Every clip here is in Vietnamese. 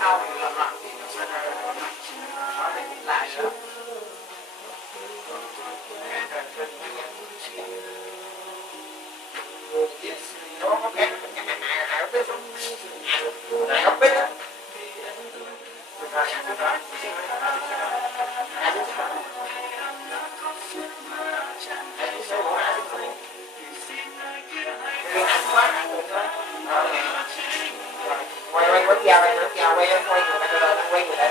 Sau thì làm loạn thì nó sẽ có thể nhìn lại nữa. Nó có cái góc bếp không? Góc bếp á. Quay quay dao quay người ta quay người ta quay người ta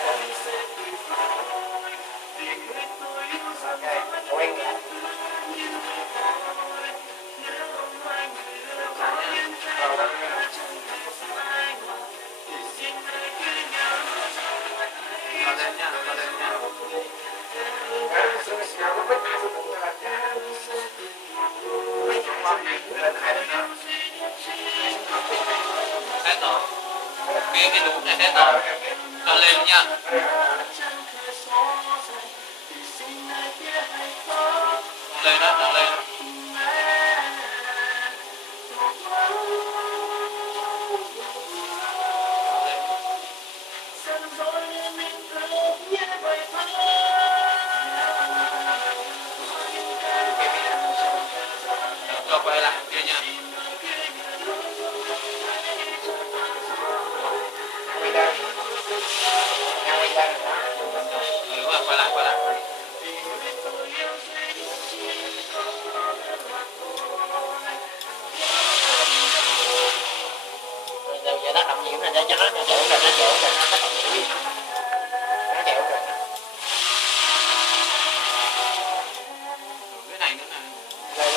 hết rồi. Cái đuốc này hết rồi. Cho lên nha. Lên đó, lên. Cho quay lại kia nha. Đúng rồi, quay lại. Giờ tác động nhiều này cho nó chịu rồi, nó chịu rồi, nó tác động nhiều. Nó chịu rồi. Cái này nữa nè. Đây.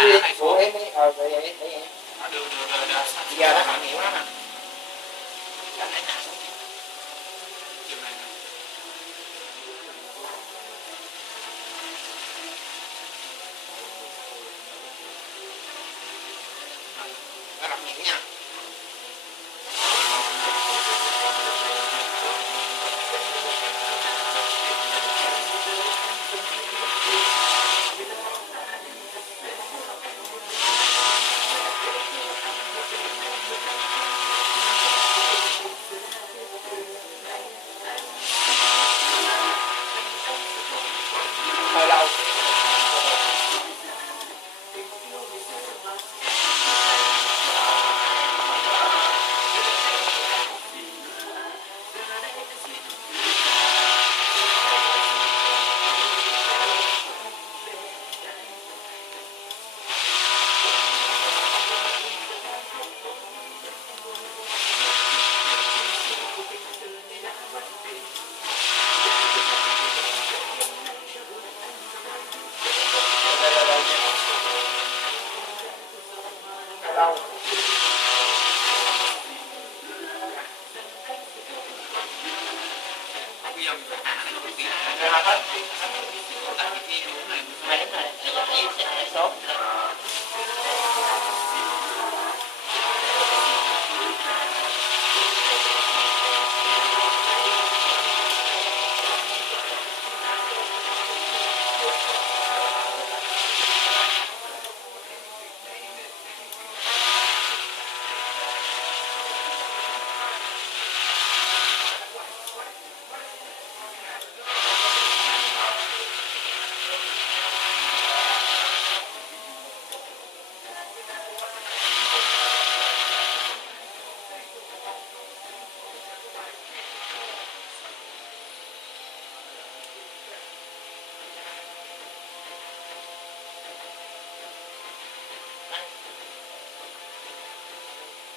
Đi. Giờ nó còn nhiều lắm nè. Nó làm nhiều nha. Hơi lâu. Đâu Bây giờ mình phải hạ này một tí. rồi hết Đặt cái đuốc này. mấy này số